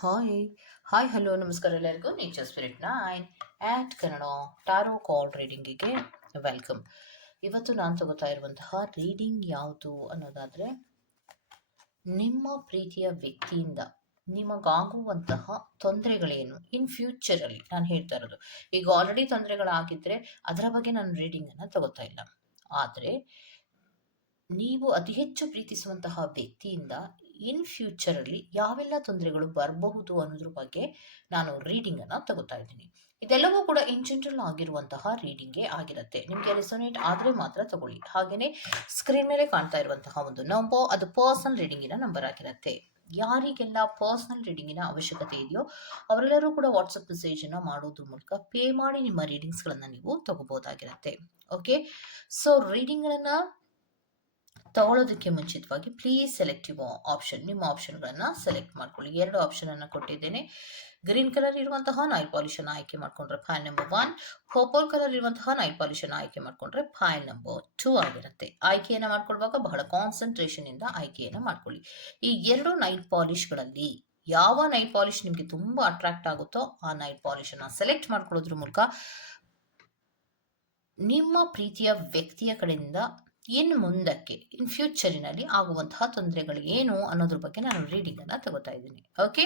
Hi hi hello ನಮಸ್ಕಾರ ಎಲ್ಲರಿಗೂ nature spirit nine at Kannada tarot card ರೀಡಿಂಗಿಗೆ ವೆಲ್ಕಮ್. ಇವತ್ತು ನಾನು ತಗೋತಾ ಇರುವಂತಹ ರೀಡಿಂಗ್ ಯಾವುದು ಅನ್ನೋದಾದರೆ, ನಿಮ್ಮ ಪ್ರೀತಿಯ ವ್ಯಕ್ತಿಯಿಂದ ನಿಮಗಾಗುವಂತಹ ತೊಂದರೆಗಳೇನು ಇನ್ ಫ್ಯೂಚರಲ್ಲಿ ನಾನು ಹೇಳ್ತಾ ಇರೋದು. ಈಗ ಆಲ್ರೆಡಿ ತೊಂದರೆಗಳಾಗಿದ್ದರೆ ಅದರ ಬಗ್ಗೆ ನಾನು ರೀಡಿಂಗನ್ನು ತಗೋತಾ ಇಲ್ಲ. ಆದರೆ ನೀವು ಅತಿ ಹೆಚ್ಚು ಪ್ರೀತಿಸುವಂತಹ ವ್ಯಕ್ತಿಯಿಂದ ಇನ್ ಫ್ಯೂಚರಲ್ಲಿ ಯಾವೆಲ್ಲ ತೊಂದರೆಗಳು ಬರಬಹುದು ಅನ್ನೋದ್ರ ಬಗ್ಗೆ ನಾನು ರೀಡಿಂಗ್ ಅನ್ನ ತಗೋತಾ ಇದ್ದೀನಿ. ಇದೆಲ್ಲವೂ ಕೂಡ ಇನ್ ಜನರಲ್ ಆಗಿರುವಂತಹ ರೀಡಿಂಗೇ ಆಗಿರುತ್ತೆ. ನಿಮಗೆ ರೆಸೊನೇಟ್ ಆದರೆ ಮಾತ್ರ ತಗೊಳ್ಳಿ. ಹಾಗೆಯೇ ಸ್ಕ್ರೀನ್ ಮೇಲೆ ಕಾಣ್ತಾ ಇರುವಂತಹ ಒಂದು ನಂಬರ್, ಅದು ಪರ್ಸನಲ್ ರೀಡಿಂಗಿನ ನಂಬರ್ ಆಗಿರುತ್ತೆ. ಯಾರಿಗೆಲ್ಲ ಪರ್ಸನಲ್ ರೀಡಿಂಗಿನ ಅವಶ್ಯಕತೆ ಇದೆಯೋ ಅವರೆಲ್ಲರೂ ಕೂಡ ವಾಟ್ಸಪ್ ಮೆಸೇಜನ್ನು ಮಾಡೋದ್ರ ಮೂಲಕ ಪೇ ಮಾಡಿ ನಿಮ್ಮ ರೀಡಿಂಗ್ಸ್ಗಳನ್ನು ನೀವು ತಗೋಬಹುದಾಗಿರುತ್ತೆ. ಓಕೆ, ಸೊ ರೀಡಿಂಗ್ಗಳನ್ನು ತಗೊಳ್ಳೋದಕ್ಕೆ ಮುಂಚಿತವಾಗಿ ಪ್ಲೀಸ್ ಸೆಲೆಕ್ಟ್ ಯುವರ್ ಆಪ್ಷನ್. ನಿಮ್ಮ ಆಪ್ಷನ್ಗಳನ್ನು ಸೆಲೆಕ್ಟ್ ಮಾಡ್ಕೊಳ್ಳಿ. 2 ಆಪ್ಷನ್ ಅನ್ನು ಕೊಟ್ಟಿದ್ದೇನೆ. ಗ್ರೀನ್ ಕಲರ್ ಇರುವಂತಹ ನೈಲ್ ಪಾಲಿಶ್ ಅನ್ನು ಆಯ್ಕೆ ಮಾಡ್ಕೊಂಡ್ರೆ ಫೈಲ್ ನಂಬರ್ 1, ಪರ್ಪಲ್ ಕಲರ್ ಇರುವಂತಹ ನೈಲ್ ಪಾಲಿಶ್ ಅನ್ನು ಆಯ್ಕೆ ಮಾಡ್ಕೊಂಡ್ರೆ ಫೈಲ್ ನಂಬರ್ 2 ಆಗಿರುತ್ತೆ. ಆಯ್ಕೆಯನ್ನು ಮಾಡ್ಕೊಳ್ಳುವಾಗ ಬಹಳ ಕಾನ್ಸಂಟ್ರೇಷನ್ ಇಂದ ಆಯ್ಕೆಯನ್ನು ಮಾಡ್ಕೊಳ್ಳಿ. ಈ 2 ನೈಲ್ ಪಾಲಿಶ್ಗಳಲ್ಲಿ ಯಾವ ನೈಲ್ ಪಾಲಿಶ್ ನಿಮಗೆ ತುಂಬಾ ಅಟ್ರಾಕ್ಟ್ ಆಗುತ್ತೋ ಆ ನೈಲ್ ಪಾಲಿಶ್ ಅನ್ನ ಸೆಲೆಕ್ಟ್ ಮಾಡ್ಕೊಳ್ಳೋದ್ರ ಮೂಲಕ ನಿಮ್ಮ ಪ್ರೀತಿಯ ವ್ಯಕ್ತಿಯ ಕಡೆಯಿಂದ ಇನ್ನು ಮುಂದಕ್ಕೆ ಇನ್ ಫ್ಯೂಚರಿನಲ್ಲಿ ಆಗುವಂತಹ ತೊಂದರೆಗಳು ಏನು ಅನ್ನೋದ್ರ ಬಗ್ಗೆ ನಾನು ರೀಡಿಂಗ್ ಅನ್ನ ತಗೋತಾ ಇದ್ದೀನಿ. ಓಕೆ,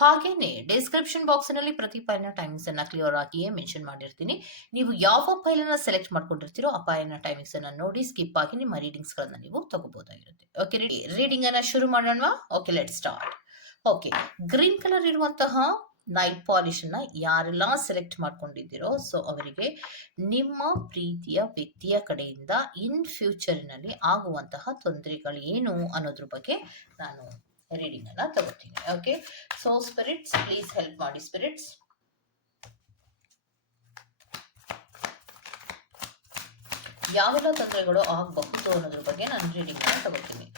ಹಾಗೇನೆ ಡಿಸ್ಕ್ರಿಪ್ಷನ್ ಬಾಕ್ಸ್ ನಲ್ಲಿ ಪ್ರತಿ ಫೈಲ್ನ ಟೈಮಿಂಗ್ಸ್ ಅನ್ನ ಕ್ಲಿಯರ್ ಆಗಿಯೇ ಮೆನ್ಷನ್ ಮಾಡಿರ್ತೀನಿ. ನೀವು ಯಾವ ಫೈಲ್ ಅನ್ನ ಸೆಲೆಕ್ಟ್ ಮಾಡ್ಕೊಂಡಿರ್ತೀರೋ ಆ ಫೈಲ್ನ ಟೈಮಿಂಗ್ಸ್ ಅನ್ನ ನೋಡಿ ಸ್ಕಿಪ್ ಆಗಿ ನಿಮ್ಮ ರೀಡಿಂಗ್ಸ್ ಗಳನ್ನ ನೀವು ತಗೋಬಹುದಾಗಿರುತ್ತೆ. ಓಕೆ, ರೀಡಿಂಗ್ ಅನ್ನ ಶುರು ಮಾಡೋಣ. Okay, let start. Okay, green colour ಇರುವಂತಹ ನೈಲ್ ಪಾಲಿಶ್ ಅನ್ನ ಯಾರೆಲ್ಲ ಸೆಲೆಕ್ಟ್ ಮಾಡ್ಕೊಂಡಿದ್ದೀರೋ ಸೊ ಅವರಿಗೆ ನಿಮ್ಮ ಪ್ರೀತಿಯ ವ್ಯಕ್ತಿಯ ಕಡೆಯಿಂದ ಇನ್ ಫ್ಯೂಚರ್ನಲ್ಲಿ ಆಗುವಂತಹ ತೊಂದರೆಗಳು ಏನು ಅನ್ನೋದ್ರ ಬಗ್ಗೆ ನಾನು ರೀಡಿಂಗ್ ಅನ್ನ ತಗೋತೀನಿ. Okay, so spirits please help ಮಾಡಿ. ಸ್ಪಿರಿಟ್ಸ್, ಯಾವೆಲ್ಲ ತೊಂದರೆಗಳು ಆಗಬಹುದು ಅನ್ನೋದ್ರ ಬಗ್ಗೆ ನಾನು ರೀಡಿಂಗ್ ಅನ್ನ ತಗೋತೀನಿ.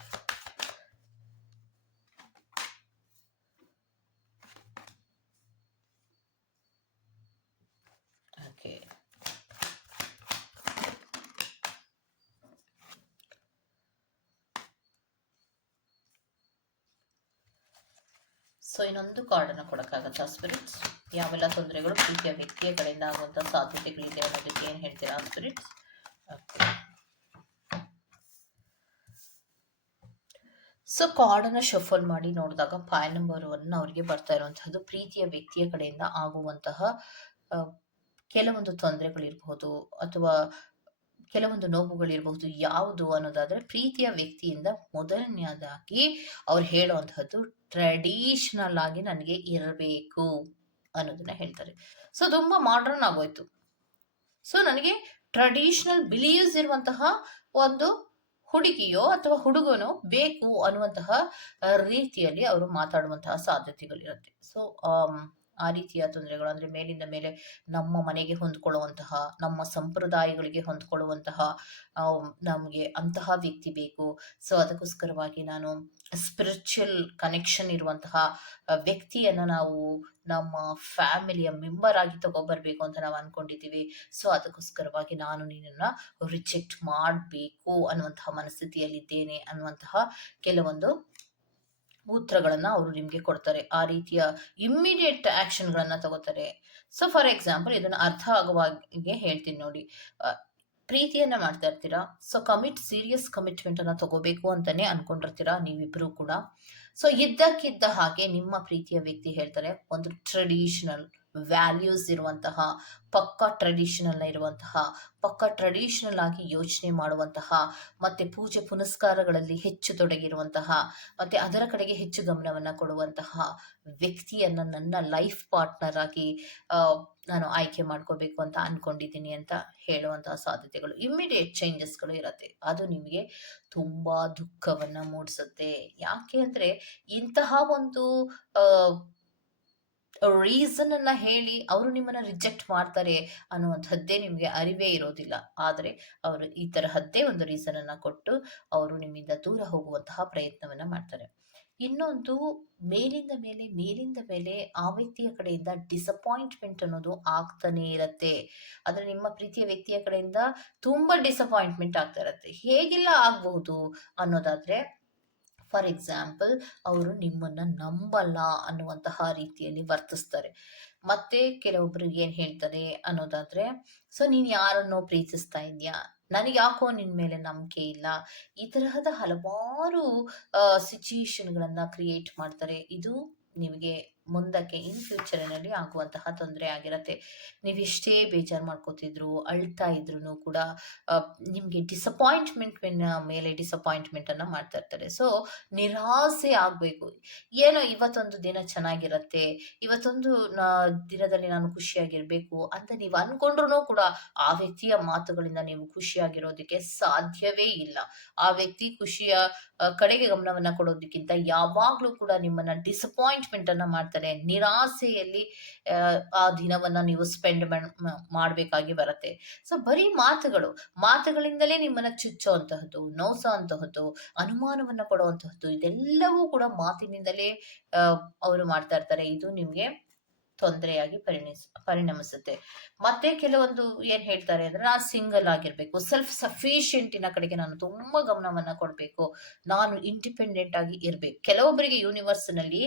ಸೊ ಇನ್ನೊಂದು ಕಾರ್ಡ್ ಅನ್ನು ಕೊಡಕ್ಕಾಗತ್ತಾ ಸ್ಪಿರಿಟ್ಸ್? ಯಾವೆಲ್ಲ ತೊಂದರೆಗಳು ಪ್ರೀತಿಯ ವ್ಯಕ್ತಿಯ ಕಡೆಯಿಂದ ಆಗುವಂತ ಸಾಧ್ಯತೆಗಳಿದೆ ಅನ್ನೋದಕ್ಕೆ ಏನ್ ಹೇಳ್ತೀರಾ ಸ್ಪಿರಿಟ್ಸ್? ಸೊ ಕಾರ್ಡ್ ಅನ್ನ ಶಫಲ್ ಮಾಡಿ ನೋಡಿದಾಗ ಫೈಲ್ ನಂಬರ್ 1 ಅವರಿಗೆ ಬರ್ತಾ ಇರುವಂತಹದ್ದು ಪ್ರೀತಿಯ ವ್ಯಕ್ತಿಯ ಕಡೆಯಿಂದ ಆಗುವಂತಹ ಕೆಲವೊಂದು ತೊಂದರೆಗಳಿರಬಹುದು ಅಥವಾ ಕೆಲವೊಂದು ನೋವುಗಳಿರಬಹುದು. ಯಾವುದು ಅನ್ನೋದಾದ್ರೆ ಪ್ರೀತಿಯ ವ್ಯಕ್ತಿಯಿಂದ ಮೊದಲನೆಯದಾಗಿ ಅವ್ರು ಹೇಳುವಂತಹದ್ದು ಟ್ರೆಡಿಷನಲ್ ಆಗಿ ನನಗೆ ಇರಬೇಕು ಅನ್ನೋದನ್ನ ಹೇಳ್ತಾರೆ. ಸೊ ತುಂಬಾ ಮಾಡರ್ನ್ ಆಗೋಯ್ತು. ಸೊ ನನಗೆ ಟ್ರೆಡಿಷನಲ್ ಬಿಲೀವ್ಸ್ ಇರುವಂತಹ ಒಂದು ಹುಡುಗಿಯೋ ಅಥವಾ ಹುಡುಗನೋ ಬೇಕು ಅನ್ನುವಂತಹ ರೀತಿಯಲ್ಲಿ ಅವರು ಮಾತಾಡುವಂತಹ ಸಾಧ್ಯತೆಗಳಿರುತ್ತೆ. ಸೊ ಆ ರೀತಿಯ ತೊಂದರೆಗಳು ಅಂದ್ರೆ ಮೇಲಿಂದ ಮೇಲೆ ನಮ್ಮ ಮನೆಗೆ ಹೊಂದ್ಕೊಳ್ಳುವಂತಹ, ನಮ್ಮ ಸಂಪ್ರದಾಯಗಳಿಗೆ ಹೊಂದ್ಕೊಳ್ಳುವಂತಹ ನಮಗೆ ಅಂತಹ ವ್ಯಕ್ತಿ ಬೇಕು. ಸೊ ಅದಕ್ಕೋಸ್ಕರವಾಗಿ ನಾನು ಸ್ಪಿರಿಚುವಲ್ ಕನೆಕ್ಷನ್ ಇರುವಂತಹ ವ್ಯಕ್ತಿಯನ್ನ ನಾವು ನಮ್ಮ ಫ್ಯಾಮಿಲಿಯ ಮೆಂಬರ್ ಆಗಿ ತಗೊಬರ್ಬೇಕು ಅಂತ ನಾವು ಅನ್ಕೊಂಡಿದ್ದೀವಿ. ಸೊ ಅದಕ್ಕೋಸ್ಕರವಾಗಿ ನಾನು ನಿನ್ನನ್ನ ರಿಜೆಕ್ಟ್ ಮಾಡಬೇಕು ಅನ್ನುವಂತಹ ಮನಸ್ಥಿತಿಯಲ್ಲಿದ್ದೇನೆ ಅನ್ನುವಂತಹ ಕೆಲವೊಂದು ಉತ್ತರಗಳನ್ನ ಅವರು ನಿಮ್ಗೆ ಕೊಡ್ತಾರೆ. ಆ ರೀತಿಯ ಇಮ್ಮಿಡಿಯೇಟ್ ಆಕ್ಷನ್ ಗಳನ್ನ ತಗೋತಾರೆ. ಸೊ ಫಾರ್ ಎಕ್ಸಾಂಪಲ್ ಇದನ್ನ ಅರ್ಥ ಆಗುವಾಗೆ ಹೇಳ್ತೀನಿ ನೋಡಿ. ಪ್ರೀತಿಯನ್ನ ಮಾಡ್ತಾ ಇರ್ತೀರಾ, ಸೊ ಸೀರಿಯಸ್ ಕಮಿಟ್ಮೆಂಟ್ ಅನ್ನ ತಗೋಬೇಕು ಅಂತಾನೆ ಅನ್ಕೊಂಡಿರ್ತೀರಾ ನೀವಿಬ್ರು ಕೂಡ. ಸೊ ಇದ್ದಕ್ಕಿದ್ದ ಹಾಗೆ ನಿಮ್ಮ ಪ್ರೀತಿಯ ವ್ಯಕ್ತಿ ಹೇಳ್ತಾರೆ ಒಂದು ಟ್ರೆಡಿಷನಲ್ ವ್ಯಾಲ್ಯೂಸ್ ಇರುವಂತಹ, ಪಕ್ಕ ಟ್ರೆಡಿಷನಲ್ ಆಗಿ ಯೋಚನೆ ಮಾಡುವಂತಹ, ಮತ್ತೆ ಪೂಜೆ ಪುನಸ್ಕಾರಗಳಲ್ಲಿ ಹೆಚ್ಚು ತೊಡಗಿರುವಂತಹ, ಮತ್ತೆ ಅದರ ಕಡೆಗೆ ಹೆಚ್ಚು ಗಮನವನ್ನ ಕೊಡುವಂತಹ ವ್ಯಕ್ತಿಯನ್ನ ನನ್ನ ಲೈಫ್ ಪಾರ್ಟ್ನರ್ ಆಗಿ ನಾನು ಆಯ್ಕೆ ಮಾಡ್ಕೋಬೇಕು ಅಂತ ಅನ್ಕೊಂಡಿದ್ದೀನಿ ಅಂತ ಹೇಳುವಂತಹ ಸಾಧ್ಯತೆಗಳು, ಇಮ್ಮಿಡಿಯೇಟ್ ಚೇಂಜಸ್ಗಳು ಇರುತ್ತೆ. ಅದು ನಿಮಗೆ ತುಂಬಾ ದುಃಖವನ್ನ ಮೂಡಿಸುತ್ತೆ. ಯಾಕೆ ಅಂದ್ರೆ ಇಂತಹ ಒಂದು ರೀಸನ್ ಅನ್ನ ಹೇಳಿ ಅವರು ನಿಮ್ಮನ್ನ ರಿಜೆಕ್ಟ್ ಮಾಡ್ತಾರೆ ಅನ್ನುವಂಥದ್ದೇ ನಿಮಗೆ ಅರಿವೇ ಇರೋದಿಲ್ಲ. ಆದ್ರೆ ಅವರು ಈ ತರಹದ್ದೇ ಒಂದು ರೀಸನ್ ಅನ್ನ ಕೊಟ್ಟು ಅವರು ನಿಮ್ಮಿಂದ ದೂರ ಹೋಗುವಂತಹ ಪ್ರಯತ್ನವನ್ನ ಮಾಡ್ತಾರೆ. ಇನ್ನೊಂದು ಮೇಲಿಂದ ಮೇಲೆ ಆ ವ್ಯಕ್ತಿಯ ಕಡೆಯಿಂದ ಡಿಸಪಾಯಿಂಟ್ಮೆಂಟ್ ಅನ್ನೋದು ಆಗ್ತಾನೆ ಇರತ್ತೆ. ಆದ್ರೆ ನಿಮ್ಮ ಪ್ರೀತಿಯ ವ್ಯಕ್ತಿಯ ಕಡೆಯಿಂದ ತುಂಬಾ ಡಿಸಪಾಯಿಂಟ್ಮೆಂಟ್ ಆಗ್ತಾ ಇರತ್ತೆ. ಹೇಗೆಲ್ಲ ಆಗಬಹುದು ಅನ್ನೋದಾದ್ರೆ, ಫಾರ್ ಎಕ್ಸಾಂಪಲ್, ಅವರು ನಿಮ್ಮನ್ನ ನಂಬಲ್ಲ ಅನ್ನುವಂತಹ ರೀತಿಯಲ್ಲಿ ವರ್ತಿಸ್ತಾರೆ. ಮತ್ತೆ ಕೆಲವೊಬ್ರು ಏನ್ ಹೇಳ್ತಾರೆ ಅನ್ನೋದಾದ್ರೆ, ಸೊ ನೀನ್ ಯಾರನ್ನೋ ಪ್ರೀತಿಸ್ತಾ ಇದ್ಯಾ, ನನಗೆ ಯಾಕೋ ನಿನ್ ಮೇಲೆ ನಂಬಿಕೆ ಇಲ್ಲ. ಈ ತರಹದ ಹಲವಾರು ಸಿಚುಯೇಷನ್ ಗಳನ್ನ ಕ್ರಿಯೇಟ್ ಮಾಡ್ತಾರೆ. ಇದು ನಿಮಗೆ ಮುಂದಕ್ಕೆ ಇನ್ ಫ್ಯೂಚರಿನಲ್ಲಿ ಆಗುವಂತಹ ತೊಂದರೆ ಆಗಿರತ್ತೆ. ನೀವೆಷ್ಟೇ ಬೇಜಾರು ಮಾಡ್ಕೋತಿದ್ರು, ಅಳ್ತಾ ಇದ್ರು ಕೂಡ ಆ, ನಿಮ್ಗೆ ಡಿಸಪಾಯಿಂಟ್ಮೆಂಟ್ ಮೇಲೆ ಡಿಸಪಾಯಿಂಟ್ಮೆಂಟ್ ಅನ್ನ ಮಾಡ್ತಾ ಇರ್ತಾರೆ. ಸೊ ನಿರಾಸೆ ಆಗ್ಬೇಕು. ಏನೋ ಇವತ್ತೊಂದು ದಿನ ಚೆನ್ನಾಗಿರತ್ತೆ, ಇವತ್ತೊಂದು ದಿನದಲ್ಲಿ ನಾನು ಖುಷಿಯಾಗಿರ್ಬೇಕು ಅಂತ ನೀವು ಅನ್ಕೊಂಡ್ರು ಕೂಡ ಆ ವ್ಯಕ್ತಿಯ ಮಾತುಗಳಿಂದ ನೀವು ಖುಷಿಯಾಗಿರೋದಕ್ಕೆ ಸಾಧ್ಯವೇ ಇಲ್ಲ. ಆ ವ್ಯಕ್ತಿ ಖುಷಿಯ ಕಡೆಗೆ ಗಮನವನ್ನ ಕೊಡೋದಕ್ಕಿಂತ ಯಾವಾಗ್ಲೂ ಕೂಡ ನಿಮ್ಮನ್ನ ಡಿಸಪಾಯಿಂಟ್ಮೆಂಟ್ ಅನ್ನ ಮಾಡ್ತಾರೆ. ನಿರಾಸೆಯಲ್ಲಿ ಆ ದಿನವನ್ನ ನೀವು ಸ್ಪೆಂಡ್ ಮಾಡ್ಬೇಕಾಗಿ ಬರುತ್ತೆ. ಸೊ ಬರೀ ಮಾತುಗಳಿಂದಲೇ ನಿಮ್ಮನ್ನ ಚುಚ್ಚುವಂತಹದ್ದು, ನೋಸೋಂತಹದ್ದು, ಅನುಮಾನವನ್ನ ಪಡುವಂತಹದ್ದು, ಇದೆಲ್ಲವೂ ಕೂಡ ಮಾತಿನಿಂದಲೇ ಅವರು ಮಾಡ್ತಾ ಇರ್ತಾರೆ. ಇದು ನಿಮ್ಗೆ ತೊಂದರೆಯಾಗಿ ಪರಿಣಮಿಸುತ್ತೆ. ಮತ್ತೆ ಕೆಲವೊಂದು ಏನ್ ಹೇಳ್ತಾರೆ ಅಂದ್ರೆ, ನಾನು ಸಿಂಗಲ್ ಆಗಿರ್ಬೇಕು, ಸೆಲ್ಫ್ ಸಫಿಶಿಯಂಟಿನ ಕಡೆಗೆ ನಾನು ತುಂಬಾ ಗಮನವನ್ನ ಕೊಡ್ಬೇಕು, ನಾನು ಇಂಡಿಪೆಂಡೆಂಟ್ ಆಗಿ ಇರ್ಬೇಕು. ಕೆಲವೊಬ್ಬರಿಗೆ ಯೂನಿವರ್ಸ್ ನಲ್ಲಿ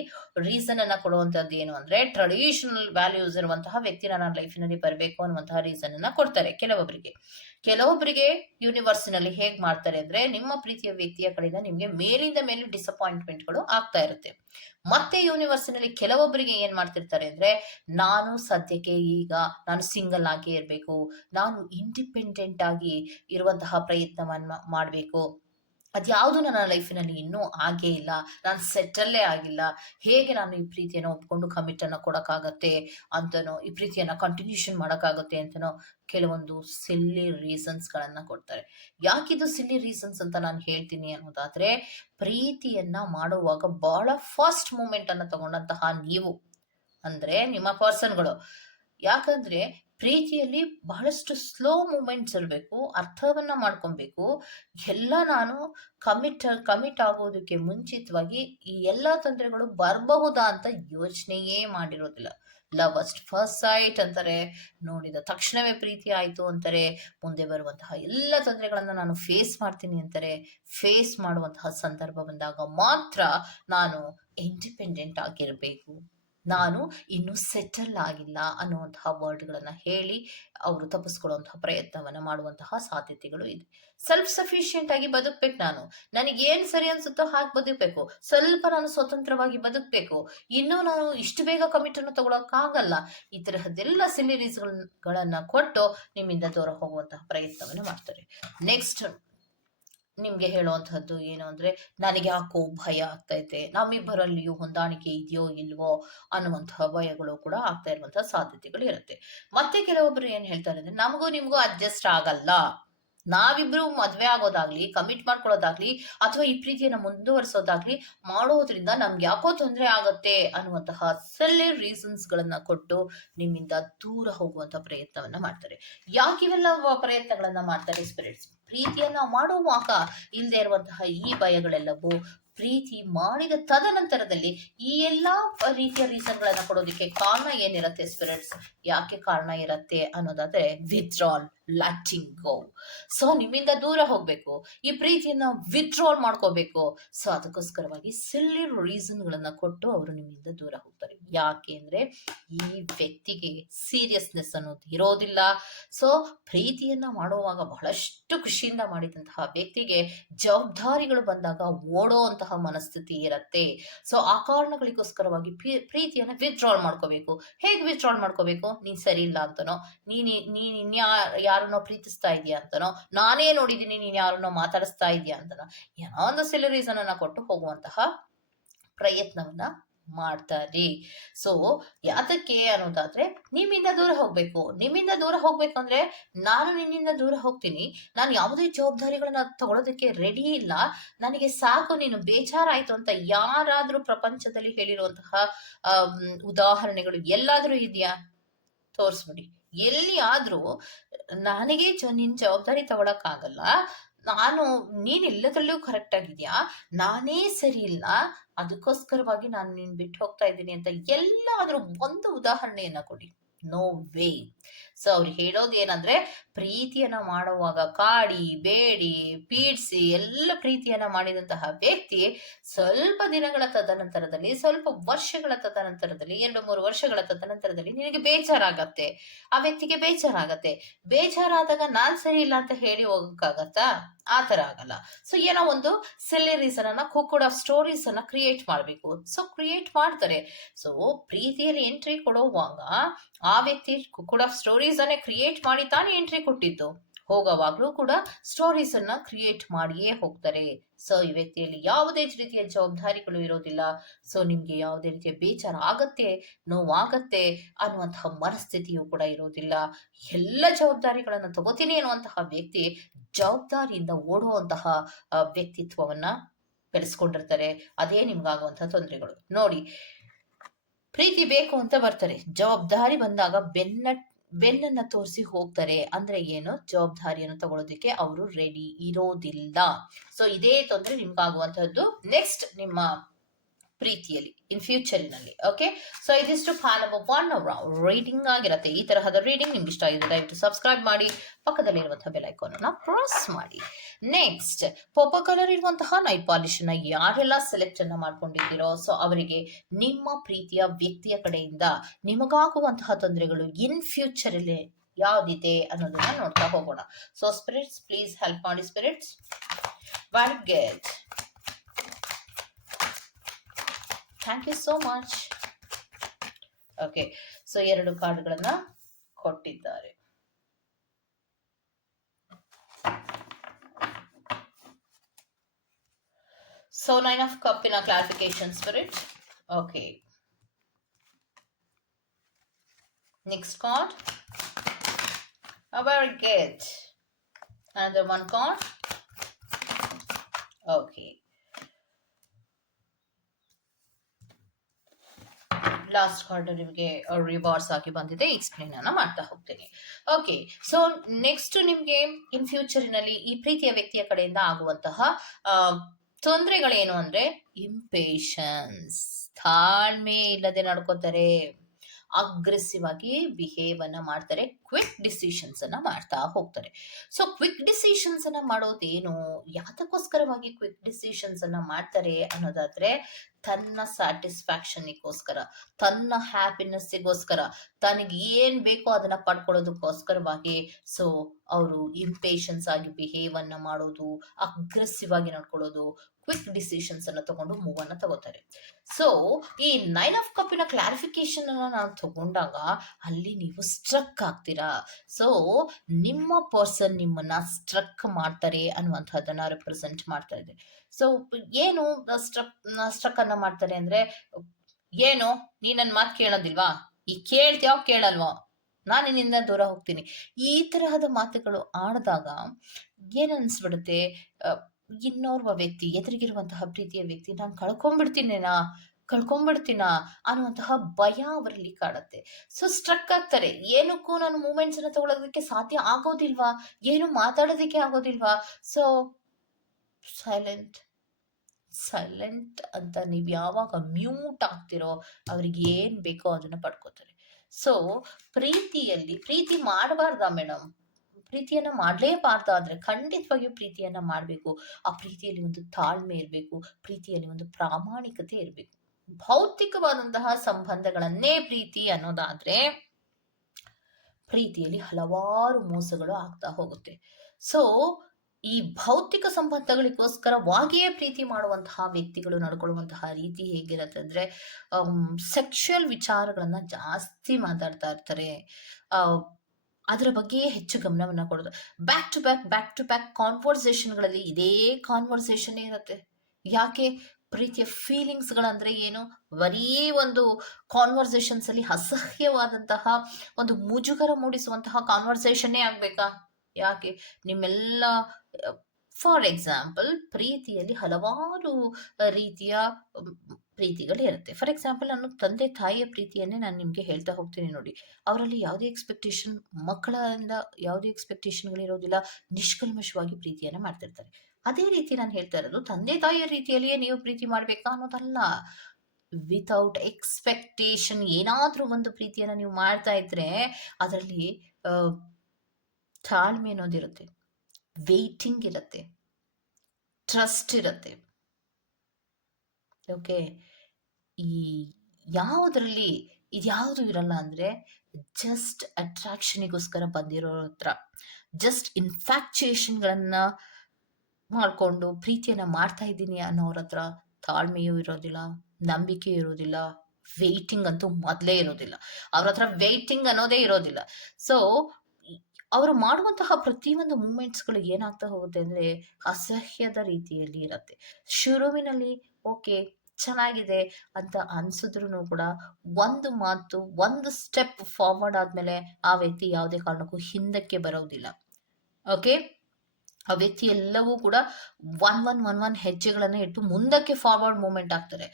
ರೀಸನ್ ಅನ್ನ ಕೊಡುವಂತದ್ದು ಏನು ಅಂದ್ರೆ, ಟ್ರೆಡಿಷನಲ್ ವ್ಯಾಲ್ಯೂಸ್ ಇರುವಂತಹ ವ್ಯಕ್ತಿ ನನ್ನ ಲೈಫಿನಲ್ಲಿ ಬರಬೇಕು ಅನ್ನುವಂತಹ ರೀಸನ್ ಅನ್ನ ಕೊಡ್ತಾರೆ ಕೆಲವೊಬ್ಬರಿಗೆ ಯೂನಿವರ್ಸ್ ನಲ್ಲಿ ಹೇಗ್ ಮಾಡ್ತಾರೆ ಅಂದ್ರೆ, ನಿಮ್ಮ ಪ್ರೀತಿಯ ವ್ಯಕ್ತಿಯ ಕಡೆಯಿಂದ ನಿಮ್ಗೆ ಮೇಲಿಂದ ಮೇಲೆ ಡಿಸಪಾಯಿಂಟ್ಮೆಂಟ್ ಗಳು ಆಗ್ತಾ ಇರುತ್ತೆ. ಮತ್ತೆ ಯೂನಿವರ್ಸ್ ನಲ್ಲಿ ಕೆಲವೊಬ್ಬರಿಗೆ ಏನ್ ಮಾಡ್ತಿರ್ತಾರೆ ಅಂದ್ರೆ, ನಾನು ಸದ್ಯಕ್ಕೆ ಈಗ ನಾನು ಸಿಂಗಲ್ ಆಗಿ ಇರ್ಬೇಕು, ನಾನು ಇಂಡಿಪೆಂಡೆಂಟ್ ಆಗಿ ಇರುವಂತಹ ಪ್ರಯತ್ನವನ್ನ ಮಾಡ್ಬೇಕು, ಅದ್ಯಾವುದು ನನ್ನ ಲೈಫಿನಲ್ಲಿ ಇನ್ನೂ ಆಗೇ ಇಲ್ಲ, ನಾನು ಸೆಟಲ್ಲೇ ಆಗಿಲ್ಲ, ಹೇಗೆ ನಾನು ಈ ಪ್ರೀತಿಯನ್ನು ಒಪ್ಕೊಂಡು ಕಮಿಟ್ ಅನ್ನ ಕೊಡಕ್ಕಾಗತ್ತೆ ಅಂತನೋ, ಈ ಪ್ರೀತಿಯನ್ನ ಕಂಟಿನ್ಯೂಷನ್ ಮಾಡಕ್ಕಾಗತ್ತೆ ಅಂತನೋ ಕೆಲವೊಂದು ಸಿಲ್ಲಿ ರೀಸನ್ಸ್ ಗಳನ್ನ ಕೊಡ್ತಾರೆ. ಯಾಕಿದು ಸಿಲ್ಲಿ ರೀಸನ್ಸ್ ಅಂತ ನಾನು ಹೇಳ್ತೀನಿ ಅನ್ನೋದಾದ್ರೆ, ಪ್ರೀತಿಯನ್ನ ಮಾಡುವಾಗ ಬಹಳ ಫಸ್ಟ್ ಮೂಮೆಂಟ್ ಅನ್ನ ತಗೊಂಡಂತಹ ನೀವು, ಅಂದ್ರೆ ನಿಮ್ಮ ಪರ್ಸನ್ಗಳು. ಯಾಕಂದ್ರೆ ಪ್ರೀತಿಯಲ್ಲಿ ಬಹಳಷ್ಟು ಸ್ಲೋ ಮೂಮೆಂಟ್ಸ್ ಇರಬೇಕು, ಅರ್ಥವನ್ನ ಮಾಡ್ಕೊಬೇಕು. ಎಲ್ಲ ನಾನು ಕಮಿಟ್ ಆಗೋದಕ್ಕೆ ಮುಂಚಿತವಾಗಿ ಈ ಎಲ್ಲಾ ತೊಂದರೆಗಳು ಬರಬಹುದಾ ಅಂತ ಯೋಚನೆಯೇ ಮಾಡಿರೋದಿಲ್ಲ. ಲವ್ ಅಸ್ಟ್ ಫಸ್ಟ್ ಸೈಟ್ ಅಂತಾರೆ, ನೋಡಿದ ತಕ್ಷಣವೇ ಪ್ರೀತಿ ಆಯ್ತು ಅಂತಾರೆ, ಮುಂದೆ ಬರುವಂತಹ ಎಲ್ಲ ತೊಂದರೆಗಳನ್ನ ನಾನು ಫೇಸ್ ಮಾಡ್ತೀನಿ ಅಂತಾರೆ. ಫೇಸ್ ಮಾಡುವಂತಹ ಸಂದರ್ಭ ಬಂದಾಗ ಮಾತ್ರ ನಾನು ಇಂಡಿಪೆಂಡೆಂಟ್ ಆಗಿರ್ಬೇಕು, ನಾನು ಇನ್ನು ಸೆಟಲ್ ಆಗಿಲ್ಲ ಅನ್ನುವಂತಹ ವರ್ಡ್ಗಳನ್ನ ಹೇಳಿ ಅವರು ತಪ್ಪಿಸ್ಕೊಳ್ಳುವಂತಹ ಪ್ರಯತ್ನವನ್ನ ಮಾಡುವಂತಹ ಸಾಧ್ಯತೆಗಳು ಇದೆ. ಸೆಲ್ಫ್ ಸಫಿಶಿಯಂಟ್ ಆಗಿ ಬದುಕ್ಬೇಕು, ನನಗೆ ಏನ್ ಸರಿ ಅನ್ಸುತ್ತೋ ಹಾಗೆ ಬದುಕ್ಬೇಕು, ಸ್ವಲ್ಪ ನಾನು ಸ್ವತಂತ್ರವಾಗಿ ಬದುಕ್ಬೇಕು, ಇನ್ನು ನಾನು ಇಷ್ಟು ಬೇಗ ಕಮಿಟ್ ಅನ್ನು ತಗೊಳಕ್ಕಾಗಲ್ಲ. ಈ ತರಹದೆಲ್ಲ ಸಿಲಿ ಗಳನ್ನ ಕೊಟ್ಟು ನಿಮ್ಮಿಂದ ದೂರ ಹೋಗುವಂತಹ ಪ್ರಯತ್ನವನ್ನ ಮಾಡ್ತಾರೆ. ನೆಕ್ಸ್ಟ್ ನಿಮ್ಗೆ ಹೇಳುವಂತಹದ್ದು ಏನು ಅಂದ್ರೆ, ನನಗೆ ಯಾಕೋ ಭಯ ಆಗ್ತೈತೆ, ನಮ್ಮಿಬ್ಬರಲ್ಲಿಯೂ ಹೊಂದಾಣಿಕೆ ಇದೆಯೋ ಇಲ್ವೋ ಅನ್ನುವಂತಹ ಭಯಗಳು ಕೂಡ ಆಗ್ತಾ ಇರುವಂತಹ ಸಾಧ್ಯತೆಗಳು ಇರುತ್ತೆ. ಮತ್ತೆ ಕೆಲವೊಬ್ರು ಏನ್ ಹೇಳ್ತಾರೆ ಅಂದ್ರೆ, ನಮಗೂ ನಿಮ್ಗೂ ಅಡ್ಜಸ್ಟ್ ಆಗಲ್ಲ, ನಾವಿಬ್ರು ಮದ್ವೆ ಆಗೋದಾಗ್ಲಿ, ಕಮಿಟ್ ಮಾಡ್ಕೊಳ್ಳೋದಾಗ್ಲಿ, ಅಥವಾ ಈ ಪ್ರೀತಿಯನ್ನ ಮುಂದುವರಿಸೋದಾಗ್ಲಿ ಮಾಡೋದ್ರಿಂದ ನಮ್ಗೆ ಯಾಕೋ ತೊಂದರೆ ಆಗತ್ತೆ ಅನ್ನುವಂತಹ ಸೆಲ್ಲೆ ರೀಸನ್ಸ್ ಗಳನ್ನ ಕೊಟ್ಟು ನಿಮ್ಮಿಂದ ದೂರ ಹೋಗುವಂತ ಪ್ರಯತ್ನವನ್ನ ಮಾಡ್ತಾರೆ. ಯಾಕೆ ಇವೆಲ್ಲ ಪ್ರಯತ್ನಗಳನ್ನ ಮಾಡ್ತಾರೆ ಸ್ಪಿರಿಟ್ಸ್? ಪ್ರೀತಿಯನ್ನ ಮಾಡುವಾಗ ಇಲ್ಲದೆ ಇರುವಂತಹ ಈ ಭಯಗಳೆಲ್ಲವೂ ಪ್ರೀತಿ ಮಾಡಿದ ತದನಂತರದಲ್ಲಿ ಈ ಎಲ್ಲಾ ರೀತಿಯ ರೀಸನ್ ಗಳನ್ನ ಕೊಡೋದಕ್ಕೆ ಕಾರಣ ಏನಿರತ್ತೆ ಸ್ಪಿರಿಟ್ಸ್? ಯಾಕೆ ಕಾರಣ ಇರತ್ತೆ ಅನ್ನೋದಾದ್ರೆ, ವಿತ್ಡ್ರಾಲ್, ಲೆಟಿಂಗ್ ಗೋ. ಸೊ ನಿಮ್ಮಿಂದ ದೂರ ಹೋಗ್ಬೇಕು, ಈ ಪ್ರೀತಿಯನ್ನ ವಿತ್ಡ್ರಾಲ್ ಮಾಡ್ಕೋಬೇಕು. ಸೊ ಅದಕ್ಕೋಸ್ಕರವಾಗಿ ಸಿಲ್ಲಿ ರೀಸನ್ ಗಳನ್ನ ಕೊಟ್ಟು ಅವರು ನಿಮ್ಮಿಂದ ದೂರ ಹೋಗ್ತಾರೆ. ಯಾಕೆ ಅಂದ್ರೆ, ಈ ವ್ಯಕ್ತಿಗೆ ಸೀರಿಯಸ್ನೆಸ್ ಅನ್ನೋದು ಇರೋದಿಲ್ಲ. ಸೊ ಪ್ರೀತಿಯನ್ನ ಮಾಡುವಾಗ ಬಹಳಷ್ಟು ಖುಷಿಯಿಂದ ಮಾಡಿದಂತಹ ವ್ಯಕ್ತಿಗೆ ಜವಾಬ್ದಾರಿಗಳು ಬಂದಾಗ ಓಡೋ ಅಂತಹ ಮನಸ್ಥಿತಿ ಇರತ್ತೆ. ಸೊ ಆ ಕಾರಣಗಳಿಗೋಸ್ಕರವಾಗಿ ಪ್ರೀತಿಯನ್ನ ವಿತ್ಡ್ರಾಲ್ ಮಾಡ್ಕೋಬೇಕು. ಹೇಗೆ ವಿತ್ಡ್ರಾಲ್ ಮಾಡ್ಕೋಬೇಕು? ನೀನ್ ಸರಿ ಇಲ್ಲ ಅಂತನೋ, ನೀನ್ ಯಾರನ್ನೋ ಪ್ರೀತಿಸ್ತಾ ಇದೀಯ ಅಂತನೋ, ನಾನೇ ನೋಡಿದೀನಿ ನೀನ್ ಯಾರನ್ನೋ ಮಾತಾಡಿಸ್ತಾ ಇದೀಯ ಅಂತನೋ, ಏನೋ ಒಂದು ಸಿಲಿ ರೀಸನ್ ಅನ್ನ ಕೊಟ್ಟು ಹೋಗುವಂತಹ ಪ್ರಯತ್ನವನ್ನ ಮಾಡ್ತಾರೆ. ಸೊ ಯಾತಕ್ಕೆ ಅನ್ನೋದಾದ್ರೆ, ನಿಮ್ಮಿಂದ ದೂರ ಹೋಗ್ಬೇಕು. ನಿಮ್ಮಿಂದ ದೂರ ಹೋಗ್ಬೇಕಂದ್ರೆ, ನಾನು ನಿನ್ನಿಂದ ದೂರ ಹೋಗ್ತೀನಿ, ನಾನು ಯಾವುದೇ ಜವಾಬ್ದಾರಿಗಳನ್ನ ತಗೊಳೋದಕ್ಕೆ ರೆಡಿ ಇಲ್ಲ, ನನಗೆ ಸಾಕು, ನೀನು ಬೇಜಾರಾಯ್ತು ಅಂತ ಯಾರಾದ್ರೂ ಪ್ರಪಂಚದಲ್ಲಿ ಹೇಳಿರುವಂತಹ ಉದಾಹರಣೆಗಳು ಎಲ್ಲಾದ್ರೂ ಇದೆಯಾ? ತೋರಿಸ್ಬಿಡಿ. ಎಲ್ಲಿ ಆದ್ರೂ ನನಗೆ ನಿನ್ ಜವಾಬ್ದಾರಿ ತಗೊಳಕ್ ಆಗಲ್ಲ, ನೀನ್ ಎಲ್ಲದರಲ್ಲೂ ಕರೆಕ್ಟ್ ಆಗಿದ್ಯಾ, ನಾನೇ ಸರಿ ಇಲ್ಲ, ಅದಕ್ಕೋಸ್ಕರವಾಗಿ ನಾನು ನಿನ್ ಬಿಟ್ಟು ಹೋಗ್ತಾ ಇದ್ದೀನಿ ಅಂತ ಎಲ್ಲಾದ್ರೂ ಒಂದು ಉದಾಹರಣೆಯನ್ನ ಕೊಡಿ. No way. ಸೊ ಅವ್ರು ಹೇಳೋದು ಏನಂದ್ರೆ, ಪ್ರೀತಿಯನ್ನ ಮಾಡುವಾಗ ಕಾಡಿ ಬೇಡಿ ಪೀಡಿಸಿ ಎಲ್ಲ ಪ್ರೀತಿಯನ್ನ ಮಾಡಿದಂತಹ ವ್ಯಕ್ತಿ ಸ್ವಲ್ಪ ದಿನಗಳ ತದನಂತರದಲ್ಲಿ, ಸ್ವಲ್ಪ ವರ್ಷಗಳ ತದನಂತರದಲ್ಲಿ, 2-3 ವರ್ಷಗಳ ತದನಂತರದಲ್ಲಿ ನಿನಗೆ ಬೇಜಾರಾಗತ್ತೆ, ಆ ವ್ಯಕ್ತಿಗೆ ಬೇಜಾರಾಗತ್ತೆ. ಬೇಜಾರಾದಾಗ ನಾನ್ ಸರಿ ಇಲ್ಲ ಅಂತ ಹೇಳಿ ಹೋಗಕ್ಕಾಗತ್ತಾ? ಆ ತರ ಆಗಲ್ಲ. ಸೊ ಏನೋ ಒಂದು ಸಿಲ್ಲಿ ರೀಸನ್ ಅನ್ನ, ಕುಕ್ಕುಡ್ ಆಫ್ ಸ್ಟೋರೀಸ್ ಅನ್ನ ಕ್ರಿಯೇಟ್ ಮಾಡ್ಬೇಕು. ಸೊ ಕ್ರಿಯೇಟ್ ಮಾಡ್ತಾರೆ. ಸೊ ಪ್ರೀತಿಯಲ್ಲಿ ಎಂಟ್ರಿ ಕೊಡುವಾಗ ಆ ವ್ಯಕ್ತಿ ಕುಕ್ಕುಡ್ ಆಫ್ ಸ್ಟೋರೀಸ್ ಅನ್ನೇ ಕ್ರಿಯೇಟ್ ಮಾಡಿ ತಾನೇ ಎಂಟ್ರಿ ಕೊಟ್ಟಿದ್ದು. ಹೋಗೋವಾಗ್ಲೂ ಕೂಡ ಸ್ಟೋರೀಸ್ ಅನ್ನ ಕ್ರಿಯೇಟ್ ಮಾಡಿಯೇ ಹೋಗ್ತಾರೆ. ಸೊ ಈ ವ್ಯಕ್ತಿಯಲ್ಲಿ ಯಾವುದೇ ರೀತಿಯ ಜವಾಬ್ದಾರಿಗಳು ಇರೋದಿಲ್ಲ. ಸೊ ನಿಮ್ಗೆ ಯಾವುದೇ ರೀತಿಯ ಬೇಚಾರ ಆಗತ್ತೆ, ನೋವಾಗತ್ತೆ ಅನ್ನುವಂತಹ ಮನಸ್ಥಿತಿಯು ಕೂಡ ಇರೋದಿಲ್ಲ. ಎಲ್ಲ ಜವಾಬ್ದಾರಿಗಳನ್ನ ತಗೋತೀನಿ ಅನ್ನುವಂತಹ ವ್ಯಕ್ತಿ ಜವಾಬ್ದಾರಿಯಿಂದ ಓಡುವಂತಹ ವ್ಯಕ್ತಿತ್ವವನ್ನ ಬೆಳೆಸ್ಕೊಂಡಿರ್ತಾರೆ. ಅದೇ ನಿಮ್ಗಾಗುವಂತಹ ತೊಂದರೆಗಳು. ನೋಡಿ, ಪ್ರೀತಿ ಬೇಕು ಅಂತ ಬರ್ತಾರೆ, ಜವಾಬ್ದಾರಿ ಬಂದಾಗ ಬೆನ್ನನ್ನ ತೋರಿಸಿ ಹೋಗ್ತಾರೆ. ಅಂದ್ರೆ ಏನು? ಜವಾಬ್ದಾರಿಯನ್ನು ತಗೊಳ್ಳೋದಕ್ಕೆ ಅವರು ರೆಡಿ ಇರೋದಿಲ್ಲ. ಸೊ ಇದೇ ತೊಂದರೆ ನಿಮ್ಗಾಗುವಂತಹದ್ದು ನೆಕ್ಸ್ಟ್ ನಿಮ್ಮ ಪ್ರೀತಿಯಲ್ಲಿ ಇನ್ ಫ್ಯೂಚರಿನಲ್ಲಿ. ಓಕೆ, ಸೊ ಇದಿಷ್ಟು ಪಾರ್ಟ್ ನಂಬರ್ 1 ರೀಡಿಂಗ್ ಆಗಿರತ್ತೆ. ಈ ತರಹದ ರೀಡಿಂಗ್ ನಿಮ್ಗೆ ಇಷ್ಟ ಆಗಿದೆ ದಯವಿಟ್ಟು ಸಬ್ಸ್ಕ್ರೈಬ್ ಮಾಡಿ, ಪಕ್ಕದಲ್ಲಿರುವಂತಹ ಬೆಲ್ ಐಕಾನ್ ಅನ್ನ ಪ್ರೆಸ್ ಮಾಡಿ. ನೆಕ್ಸ್ಟ್, ಪರ್ಪಲ್ ಕಲರ್ ಇರುವಂತಹ ನೈಲ್ ಪಾಲಿಶ್ ನ ಯಾರೆಲ್ಲ ಸೆಲೆಕ್ಟ್ ಅನ್ನ ಮಾಡ್ಕೊಂಡಿದ್ದೀರೋ, ಸೊ ಅವರಿಗೆ ನಿಮ್ಮ ಪ್ರೀತಿಯ ವ್ಯಕ್ತಿಯ ಕಡೆಯಿಂದ ನಿಮಗಾಗುವಂತಹ ತೊಂದರೆಗಳು ಇನ್ ಫ್ಯೂಚರ್ ಅಲ್ಲಿ ಯಾವ್ದಿದೆ ಅನ್ನೋದನ್ನ ನೋಡ್ತಾ ಹೋಗೋಣ. ಸೊ ಸ್ಪಿರಿಟ್ಸ್, ಪ್ಲೀಸ್ ಹೆಲ್ಪ್ ಮಾಡಿ spirits. Very good, thank you so much. Okay, so 2 ಕಾರ್ಡ್ಗಳನ್ನ ಕೊಟ್ಟಿದ್ದಾರೆ. So 9 of cup in clarification spirit. Okay, next card. Very good. Another one card. Okay. Last card ನಿಮಗೆ rewards ಆಗಿ ಬಂದಿದೆ, explain ಅನ್ನ ಮಾಡ್ತಾ ಹೋಗ್ತೀನಿ. Okay, so next ನಿಮ್ಗೆ ಇನ್ ಫ್ಯೂಚರಿನಲ್ಲಿ ಈ ಪ್ರೀತಿಯ ವ್ಯಕ್ತಿಯ ಕಡೆಯಿಂದ ಆಗುವಂತಹ ತೊಂದರೆಗಳೇನು ಅಂದ್ರೆ, ಇಂಪೇಷನ್ಸ್, ತಾಳ್ಮೆ ಇಲ್ಲದೆ ನಡ್ಕೋತಾರೆ, ಅಗ್ರೆಸಿವ್ ಆಗಿ ಬಿಹೇವ್ ಅನ್ನ ಮಾಡ್ತಾರೆ, ಕ್ವಿಕ್ ಡಿಸಿಷನ್ಸ್ ಅನ್ನ ಮಾಡ್ತಾ ಹೋಗ್ತಾರೆ. ಸೊ ಕ್ವಿಕ್ ಡಿಸಿಷನ್ಸ್ ಅನ್ನ ಮಾಡೋದೇನು, ಯಾತಕ್ಕೋಸ್ಕರವಾಗಿ ಕ್ವಿಕ್ ಡಿಸಿಷನ್ಸ್ ಅನ್ನ ಮಾಡ್ತಾರೆ ಅನ್ನೋದಾದ್ರೆ, ತನ್ನ ಸ್ಯಾಟಿಸ್ಫ್ಯಾಕ್ಷನ್ಗೋಸ್ಕರ, ತನ್ನ ಹ್ಯಾಪಿನೆಸ್ಸಿಗೋಸ್ಕರ, ತನಗೆ ಏನ್ ಬೇಕೋ ಅದನ್ನ ಪಡ್ಕೊಳ್ಳೋದಕ್ಕೋಸ್ಕರವಾಗಿ ಸೊ ಅವರು ಇಂಪೇಷನ್ಸ್ ಆಗಿ ಬಿಹೇವ್ ಅನ್ನ ಮಾಡೋದು, ಅಗ್ರೆಸಿವ್ ಆಗಿ ನಡ್ಕೊಳ್ಳೋದು, ಕ್ವಿಕ್ ಡಿಸಿಷನ್ಸ್ ಅನ್ನ ತಗೊಂಡು ಮೂವ್ ಅನ್ನ ತಗೋತಾರೆ. ಸೊ ಈ 9 ಆಫ್ ಕಪ್ಪಿನ ಕ್ಲಾರಿಫಿಕೇಶನ್ ಅನ್ನ ನಾವು ತಗೊಂಡಾಗ ಅಲ್ಲಿ ನೀವು ಸ್ಟ್ರಕ್ ಆಗ್ತೀರಾ. ಸೊ ನಿಮ್ಮ ಪರ್ಸನ್ ನಿಮ್ಮನ್ನ ಸ್ಟ್ರಕ್ ಮಾಡ್ತಾರೆ ಅನ್ನುವಂಥದ್ದನ್ನ ರೆಪ್ರೆಸೆಂಟ್ ಮಾಡ್ತಾ ಇದೆ. ಸೊ ಏನು ಸ್ಟ್ರಕ್ ಅನ್ನ ಮಾಡ್ತಾರೆ ಅಂದ್ರೆ, ಏನು ನೀ ನನ್ನ ಮಾತು ಕೇಳೋದಿಲ್ವಾ, ಈ ಕೇಳ್ತೀಯೋ ಕೇಳಲ್ವೋ, ನಾನು ನಿನ್ನಿಂದ ದೂರ ಹೋಗ್ತೀನಿ, ಈ ತರಹದ ಮಾತುಗಳು ಆಡಿದಾಗ ಏನ್ ಅನ್ಸ್ಬಿಡುತ್ತೆ, ಇನ್ನೋರ್ವ ವ್ಯಕ್ತಿ, ಎದುರಿಗಿರುವಂತಹ ಪ್ರೀತಿಯ ವ್ಯಕ್ತಿ, ನಾನು ಕಳ್ಕೊಂಡ್ಬಿಡ್ತೀನ ಅನ್ನುವಂತಹ ಭಯ ಅವರಲ್ಲಿ ಕಾಡುತ್ತೆ. ಸೊ ಸ್ಟ್ರಕ್ ಆಗ್ತಾರೆ. ಏನಕ್ಕೂ ನಾನು ಮೂಮೆಂಟ್ಸ್ ಅನ್ನ ತಗೊಳ್ಳೋದಕ್ಕೆ ಸಾಧ್ಯ ಆಗೋದಿಲ್ವಾ, ಏನು ಮಾತಾಡೋದಕ್ಕೆ ಆಗೋದಿಲ್ವಾ. ಸೊ ಸೈಲೆಂಟ್ ಅಂತ ನೀವು ಯಾವಾಗ ಮ್ಯೂಟ್ ಆಗ್ತಿರೋ ಅವ್ರಿಗೆ ಏನ್ ಬೇಕೋ ಅದನ್ನ ಪಡ್ಕೋತಾರೆ. ಸೊ ಪ್ರೀತಿ ಮಾಡಬಾರ್ದಾ ಮೇಡಮ್? ಪ್ರೀತಿಯನ್ನ ಮಾಡ್ಲೇಬಾರ್ದಾದ್ರೆ ಖಂಡಿತವಾಗಿಯೂ ಪ್ರೀತಿಯನ್ನ ಮಾಡ್ಬೇಕು. ಆ ಪ್ರೀತಿಯಲ್ಲಿ ಒಂದು ತಾಳ್ಮೆ ಇರಬೇಕು, ಪ್ರೀತಿಯಲ್ಲಿ ಒಂದು ಪ್ರಾಮಾಣಿಕತೆ ಇರಬೇಕು. ಭೌತಿಕವಾದಂತಹ ಸಂಬಂಧಗಳನ್ನೇ ಪ್ರೀತಿ ಅನ್ನೋದಾದ್ರೆ ಪ್ರೀತಿಯಲ್ಲಿ ಹಲವಾರು ಮೋಸಗಳು ಆಗ್ತಾ ಹೋಗುತ್ತೆ. ಸೊ ಈ ಭೌತಿಕ ಸಂಬಂಧಗಳಿಗೋಸ್ಕರವಾಗಿಯೇ ಪ್ರೀತಿ ಮಾಡುವಂತಹ ವ್ಯಕ್ತಿಗಳು ನಡ್ಕೊಳ್ಳುವಂತಹ ರೀತಿ ಹೇಗಿರುತ್ತೆ ಅಂದ್ರೆ, ಸೆಕ್ಷುಯಲ್ ವಿಚಾರಗಳನ್ನ ಜಾಸ್ತಿ ಮಾತಾಡ್ತಾ ಇರ್ತಾರೆ, ಅದರ ಬಗ್ಗೆ ಹೆಚ್ಚು ಗಮನವನ್ನ ಕೊಡೋದು. ಬ್ಯಾಕ್ ಟು ಬ್ಯಾಕ್ ಕಾನ್ವರ್ಸೇಷನ್ಗಳಲ್ಲಿ ಇದೇ ಕಾನ್ವರ್ಸೇಷನ್ ಇರುತ್ತೆ. ಯಾಕೆ? ಪ್ರೀತಿಯ ಫೀಲಿಂಗ್ಸ್ ಗಳಂದ್ರೆ ಏನು, ಬರೀ ಒಂದು ಕಾನ್ವರ್ಸೇಷನ್ಸ್ ಅಲ್ಲಿ ಅಸಹ್ಯವಾದಂತಹ ಒಂದು ಮುಜುಗರ ಮೂಡಿಸುವಂತಹ ಕಾನ್ವರ್ಸೇಷನ್ನೇ ಆಗ್ಬೇಕಾ? ಯಾಕೆ? ನಿಮ್ಮೆಲ್ಲ ಫಾರ್ ಎಕ್ಸಾಂಪಲ್ ಪ್ರೀತಿಯಲ್ಲಿ ಹಲವಾರು ರೀತಿಯ ಪ್ರೀತಿಗಳಿರುತ್ತೆ. ಫಾರ್ ಎಕ್ಸಾಂಪಲ್ ನಾನು ತಂದೆ ತಾಯಿಯ ಪ್ರೀತಿಯನ್ನೇ ನಾನು ನಿಮ್ಗೆ ಹೇಳ್ತಾ ಹೋಗ್ತೀನಿ ನೋಡಿ. ಅವರಲ್ಲಿ ಯಾವುದೇ ಎಕ್ಸ್ಪೆಕ್ಟೇಷನ್, ಮಕ್ಕಳಿಂದ ಯಾವುದೇ ಎಕ್ಸ್ಪೆಕ್ಟೇಷನ್ಗಳಿರೋದಿಲ್ಲ, ನಿಷ್ಕಲ್ಮಶವಾಗಿ ಪ್ರೀತಿಯನ್ನ ಮಾಡ್ತಿರ್ತಾರೆ. ಅದೇ ರೀತಿ ನಾನು ಹೇಳ್ತಾ ಇರೋದು, ತಂದೆ ತಾಯಿಯ ರೀತಿಯಲ್ಲಿಯೇ ನೀವು ಪ್ರೀತಿ ಮಾಡ್ಬೇಕಾ ಅನ್ನೋದಲ್ಲ. ವಿಥೌಟ್ ಎಕ್ಸ್ಪೆಕ್ಟೇಷನ್ ಏನಾದ್ರೂ ಒಂದು ಪ್ರೀತಿಯನ್ನ ನೀವು ಮಾಡ್ತಾ ಇದ್ರೆ ಅದರಲ್ಲಿ ತಾಳ್ಮೆ ಅನ್ನೋದಿರುತ್ತೆ, ವೇಟಿಂಗ್ ಇರುತ್ತೆ, ಟ್ರಸ್ಟ್ ಇರುತ್ತೆ. ಓಕೆ, ಈ ಯಾವುದ್ರಲ್ಲಿ ಇದ್ಯಾವುದು ಇರಲ್ಲ ಅಂದ್ರೆ ಜಸ್ಟ್ ಅಟ್ರಾಕ್ಷನಿಗೋಸ್ಕರ ಬಂದಿರೋ ಹತ್ರ, ಜಸ್ಟ್ ಇನ್ಫ್ಯಾಕ್ಚುಯೇಷನ್ಗಳನ್ನ ಮಾಡ್ಕೊಂಡು ಪ್ರೀತಿಯನ್ನ ಮಾಡ್ತಾ ಇದ್ದೀನಿ ಅನ್ನೋರ ಹತ್ರ ತಾಳ್ಮೆಯೂ ಇರೋದಿಲ್ಲ, ನಂಬಿಕೆ ಇರೋದಿಲ್ಲ, ವೇಟಿಂಗ್ ಅಂತೂ ಮೊದಲೇ ಇರೋದಿಲ್ಲ. ಅವ್ರ ಹತ್ರ ವೇಟಿಂಗ್ ಅನ್ನೋದೇ ಇರೋದಿಲ್ಲ. ಸೊ ಅವರು ಮಾಡುವಂತಹ ಪ್ರತಿಯೊಂದು ಮೂಮೆಂಟ್ಸ್ಗಳು ಏನಾಗ್ತಾ ಹೋಗುತ್ತೆ ಅಂದ್ರೆ ಅಸಹ್ಯದ ರೀತಿಯಲ್ಲಿ ಇರತ್ತೆ. ಶುರುವಿನಲ್ಲಿ ಓಕೆ ಚೆನ್ನಾಗಿದೆ ಅಂತ ಅನ್ಸಿದ್ರು ಕೂಡ ಒಂದು ಮಾತು, ಒಂದು ಸ್ಟೆಪ್ ಫಾರ್ವರ್ಡ್ ಆದ್ಮೇಲೆ ಆ ವ್ಯಕ್ತಿ ಯಾವುದೇ ಕಾರಣಕ್ಕೂ ಹಿಂದಕ್ಕೆ ಬರೋದಿಲ್ಲ. ಓಕೆ, ಆ ವ್ಯಕ್ತಿ ಎಲ್ಲವೂ ಕೂಡ ಒನ್ ಹೆಜ್ಜೆಗಳನ್ನ ಇಟ್ಟು ಮುಂದಕ್ಕೆ ಫಾರ್ವರ್ಡ್ ಮೂವ್ಮೆಂಟ್ ಆಗ್ತಾರೆ.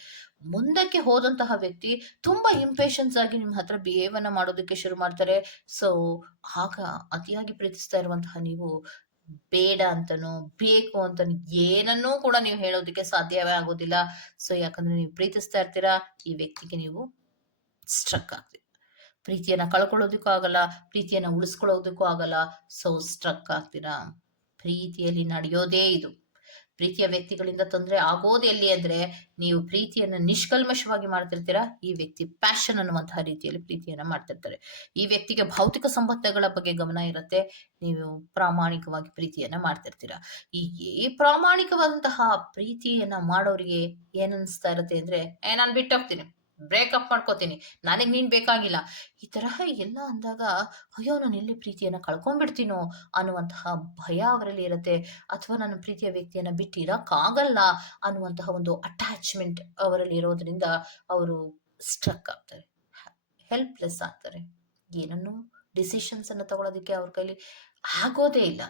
ಮುಂದಕ್ಕೆ ಹೋದಂತಹ ವ್ಯಕ್ತಿ ತುಂಬಾ ಇಂಪೇಷನ್ಸ್ ಆಗಿ ನಿಮ್ಮ ಹತ್ರ ಬಿಹೇವ್ ಅನ್ನ ಮಾಡೋದಕ್ಕೆ ಶುರು ಮಾಡ್ತಾರೆ. ಸೊ ಆಗ ಅತಿಯಾಗಿ ಪ್ರೀತಿಸ್ತಾ ಇರುವಂತಹ ನೀವು ಬೇಡ ಅಂತನೋ ಬೇಕು ಅಂತನೋ ಏನನ್ನೂ ಕೂಡ ನೀವು ಹೇಳೋದಕ್ಕೆ ಸಾಧ್ಯವೇ ಆಗೋದಿಲ್ಲ. ಸೊ ಯಾಕಂದ್ರೆ ನೀವು ಪ್ರೀತಿಸ್ತಾ ಇರ್ತೀರಾ, ಈ ವ್ಯಕ್ತಿಗೆ ನೀವು ಸ್ಟ್ರಕ್ ಆಗ್ತೀರಿ. ಪ್ರೀತಿಯನ್ನ ಕಳ್ಕೊಳ್ಳೋದಕ್ಕೂ ಆಗಲ್ಲ, ಪ್ರೀತಿಯನ್ನ ಉಳಿಸ್ಕೊಳ್ಳೋದಕ್ಕೂ ಆಗಲ್ಲ. ಸೊ ಸ್ಟ್ರಕ್ ಆಗ್ತೀರಾ. ಪ್ರೀತಿಯಲ್ಲಿ ನಡೆಯೋದೇ ಇದು. ಪ್ರೀತಿಯ ವ್ಯಕ್ತಿಗಳಿಂದ ತೊಂದರೆ ಆಗೋದು ಎಲ್ಲಿ ಅಂದ್ರೆ ನೀವು ಪ್ರೀತಿಯನ್ನ ನಿಷ್ಕಲ್ಮಶವಾಗಿ ಮಾಡ್ತಿರ್ತೀರಾ, ಈ ವ್ಯಕ್ತಿ ಪ್ಯಾಷನ್ ಅನ್ನುವಂತಹ ರೀತಿಯಲ್ಲಿ ಪ್ರೀತಿಯನ್ನ ಮಾಡ್ತಿರ್ತಾರೆ. ಈ ವ್ಯಕ್ತಿಗೆ ಭೌತಿಕ ಸಂಬಂಧಗಳ ಬಗ್ಗೆ ಗಮನ ಇರುತ್ತೆ, ನೀವು ಪ್ರಾಮಾಣಿಕವಾಗಿ ಪ್ರೀತಿಯನ್ನ ಮಾಡ್ತಿರ್ತೀರಾ. ಈ ಪ್ರಾಮಾಣಿಕವಾದಂತಹ ಪ್ರೀತಿಯನ್ನ ಮಾಡೋರಿಗೆ ಏನನ್ಸ್ತಾ ಇರುತ್ತೆ ಅಂದ್ರೆ ನಾನು ಬಿಟ್ಟೋಗ್ತೀನಿ, ಬ್ರೇಕಪ್ ಮಾಡ್ಕೋತೀನಿ, ನನಗ್ ನೀನ್ ಬೇಕಾಗಿಲ್ಲ, ಈ ತರಹ ಎಲ್ಲ ಅಂದಾಗ ಅಯ್ಯೋ ನಾನು ಎಲ್ಲಿ ಪ್ರೀತಿಯನ್ನ ಕಳ್ಕೊಂಡ್ಬಿಡ್ತೀನೋ ಅನ್ನುವಂತಹ ಭಯ ಅವರಲ್ಲಿ ಇರುತ್ತೆ. ಅಥವಾ ನನ್ನ ಪ್ರೀತಿಯ ವ್ಯಕ್ತಿಯನ್ನ ಬಿಟ್ಟು ಇರಕ್ಕಾಗಲ್ಲ ಅನ್ನುವಂತಹ ಒಂದು ಅಟ್ಯಾಚ್ಮೆಂಟ್ ಅವರಲ್ಲಿ ಇರೋದ್ರಿಂದ ಅವರು ಸ್ಟ್ರಕ್ ಆಗ್ತಾರೆ, ಹೆಲ್ಪ್ಲೆಸ್ ಆಗ್ತಾರೆ. ಏನನ್ನು ಡಿಸಿಷನ್ಸ್ ಅನ್ನು ತಗೊಳ್ಳೋದಕ್ಕೆ ಅವ್ರ ಕೈಲಿ ಆಗೋದೇ ಇಲ್ಲ.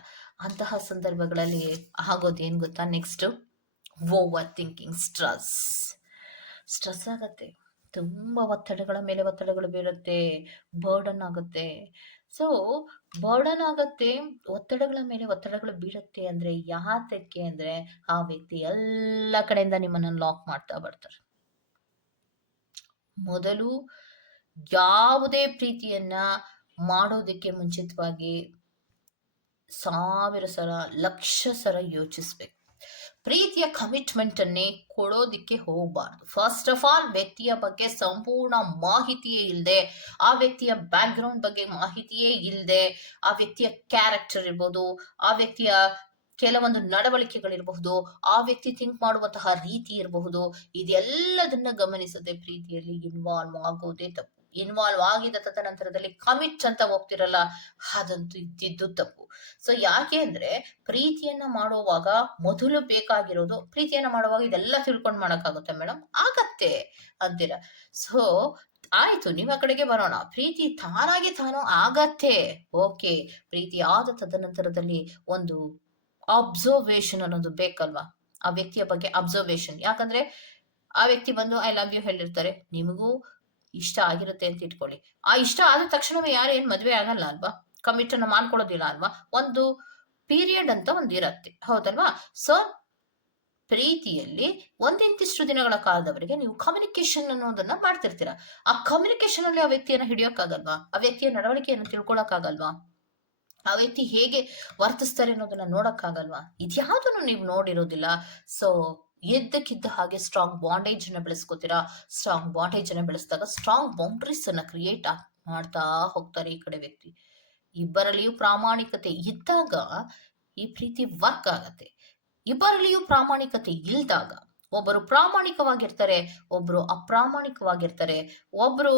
ಅಂತಹ ಸಂದರ್ಭಗಳಲ್ಲಿ ಆಗೋದೇನ್ ಗೊತ್ತಾ, ನೆಕ್ಸ್ಟ್ ಓವರ್ ಥಿಂಕಿಂಗ್, ಸ್ಟ್ರೆಸ್ ಆಗತ್ತೆ. ತುಂಬಾ ಒತ್ತಡಗಳ ಮೇಲೆ ಒತ್ತಡಗಳು ಬೀರುತ್ತೆ, ಬರ್ಡನ್ ಆಗುತ್ತೆ. ಸೊ ಬರ್ಡನ್ ಆಗತ್ತೆ, ಒತ್ತಡಗಳ ಮೇಲೆ ಒತ್ತಡಗಳು ಬೀಳುತ್ತೆ ಅಂದ್ರೆ ಯಾತಕ್ಕೆ ಅಂದ್ರೆ ಆ ವ್ಯಕ್ತಿ ಎಲ್ಲ ಕಡೆಯಿಂದ ನಿಮ್ಮನ್ನ ಲಾಕ್ ಮಾಡ್ತಾ ಬರ್ತಾರೆ. ಮೊದಲು ಯಾವುದೇ ಪ್ರೀತಿಯನ್ನ ಮಾಡೋದಕ್ಕೆ ಮುಂಚಿತವಾಗಿ 1000 ಸಲ, ಲಕ್ಷ ಸಲ ಯೋಚಿಸ್ಬೇಕು. ಪ್ರೀತಿಯ ಕಮಿಟ್ಮೆಂಟ್ ಅನ್ನೇ ಕೊಡೋದಿಕ್ಕೆ ಹೋಗಬಾರ್ದು. ಫಸ್ಟ್ ಆಫ್ ಆಲ್ ವ್ಯಕ್ತಿಯ ಬಗ್ಗೆ ಸಂಪೂರ್ಣ ಮಾಹಿತಿಯೇ ಇಲ್ಲದೆ, ಆ ವ್ಯಕ್ತಿಯ ಬ್ಯಾಕ್ ಗ್ರೌಂಡ್ ಬಗ್ಗೆ ಮಾಹಿತಿಯೇ ಇಲ್ಲದೆ, ಆ ವ್ಯಕ್ತಿಯ ಕ್ಯಾರೆಕ್ಟರ್ ಇರ್ಬೋದು, ಆ ವ್ಯಕ್ತಿಯ ಕೆಲವೊಂದು ನಡವಳಿಕೆಗಳಿರಬಹುದು, ಆ ವ್ಯಕ್ತಿ ಥಿಂಕ್ ಮಾಡುವಂತಹ ರೀತಿ ಇರಬಹುದು, ಇದೆಲ್ಲದನ್ನ ಗಮನಿಸದೆ ಪ್ರೀತಿಯಲ್ಲಿ ಇನ್ವಾಲ್ವ್ ಆಗೋದೇ ತಪ್ಪು. ಇನ್ವಾಲ್ವ್ ಆಗಿದ ತದನಂತರದಲ್ಲಿ ಕಮಿಟ್ ಅಂತ ಹೋಗ್ತಿರಲ್ಲ, ಅದಂತೂ ಇದ್ದಿದ್ದು ತಪ್ಪು. ಸೊ ಯಾಕೆ ಅಂದ್ರೆ ಪ್ರೀತಿಯನ್ನ ಮಾಡುವಾಗ ಮೊದಲು ಬೇಕಾಗಿರೋದು, ಪ್ರೀತಿಯನ್ನ ಮಾಡುವಾಗ ಇದೆಲ್ಲ ತಿಳ್ಕೊಂಡ್ ಮಾಡಕ್ಕಾಗುತ್ತೆ ಮೇಡಮ್? ಆಗತ್ತೆ ಅಂತೀರ. ಸೊ ಆಯ್ತು, ನಿಮ್ಮ ಕಡೆಗೆ ಬರೋಣ. ಪ್ರೀತಿ ತಾನಾಗಿ ತಾನು ಆಗತ್ತೆ, ಓಕೆ. ಪ್ರೀತಿ ಆದ ತದನಂತರದಲ್ಲಿ ಒಂದು ಅಬ್ಸರ್ವೇಷನ್ ಅನ್ನೋದು ಬೇಕಲ್ವಾ? ಆ ವ್ಯಕ್ತಿಯ ಬಗ್ಗೆ ಅಬ್ಸರ್ವೇಷನ್. ಯಾಕಂದ್ರೆ ಆ ವ್ಯಕ್ತಿ ಬಂದು ಐ ಲವ್ ಯು ಹೇಳಿರ್ತಾರೆ, ನಿಮಗೂ ಇಷ್ಟ ಆಗಿರುತ್ತೆ ಅಂತ ಇಟ್ಕೊಳ್ಳಿ. ಆ ಇಷ್ಟ ಆದ ತಕ್ಷಣವೇ ಯಾರೇನ್ ಮದ್ವೆ ಆಗಲ್ಲ ಅಲ್ವಾ, ಕಮಿಟ್ ಅನ್ನ ಮಾಡ್ಕೊಳ್ಳೋದಿಲ್ಲ ಅಲ್ವಾ? ಒಂದು ಪೀರಿಯಡ್ ಅಂತ ಒಂದು ಇರತ್ತೆ, ಹೌದಲ್ವಾ? ಸೊ ಪ್ರೀತಿಯಲ್ಲಿ ಒಂದಿಂತಿಷ್ಟು ದಿನಗಳ ಕಾಲದವರೆಗೆ ನೀವು ಕಮ್ಯುನಿಕೇಶನ್ ಅನ್ನೋದನ್ನ ಮಾಡ್ತಿರ್ತೀರಾ. ಆ ಕಮ್ಯುನಿಕೇಶನ್ ಅಲ್ಲಿ ಆ ವ್ಯಕ್ತಿಯನ್ನ ಹಿಡಿಯೋಕ್ಕಾಗಲ್ವಾ? ಆ ವ್ಯಕ್ತಿಯ ನಡವಳಿಕೆಯನ್ನು ತಿಳ್ಕೊಳಕ್ಕಾಗಲ್ವಾ? ಆ ವ್ಯಕ್ತಿ ಹೇಗೆ ವರ್ತಿಸ್ತಾರೆ ಅನ್ನೋದನ್ನ ನೋಡಕ್ಕಾಗಲ್ವಾ? ಇದ್ಯಾವುದನ್ನು ನೀವು ನೋಡಿರೋದಿಲ್ಲ. ಸೊ ಎದ್ದಕ್ಕಿದ್ದ ಹಾಗೆ ಸ್ಟ್ರಾಂಗ್ ಬಾಂಡೇಜ್ ಅನ್ನ ಬೆಳೆಸ್ಕೋತೀರಾ. ಸ್ಟ್ರಾಂಗ್ ಬಾಂಡೇಜ್ ಅನ್ನ ಬೆಳೆಸಿದಾಗ ಸ್ಟ್ರಾಂಗ್ ಬೌಂಡ್ರೀಸ್ ಅನ್ನ ಕ್ರಿಯೇಟ್ ಮಾಡ್ತಾ ಹೋಗ್ತಾರೆ ಈ ಕಡೆ ವ್ಯಕ್ತಿ. ಇಬ್ಬರಲ್ಲಿಯೂ ಪ್ರಾಮಾಣಿಕತೆ ಇದ್ದಾಗ ಈ ಪ್ರೀತಿ ವರ್ಕ್ ಆಗತ್ತೆ. ಇಬ್ಬರಲ್ಲಿಯೂ ಪ್ರಾಮಾಣಿಕತೆ ಇಲ್ದಾಗ, ಒಬ್ಬರು ಪ್ರಾಮಾಣಿಕವಾಗಿರ್ತಾರೆ, ಒಬ್ರು ಅಪ್ರಾಮಾಣಿಕವಾಗಿರ್ತಾರೆ, ಒಬ್ರು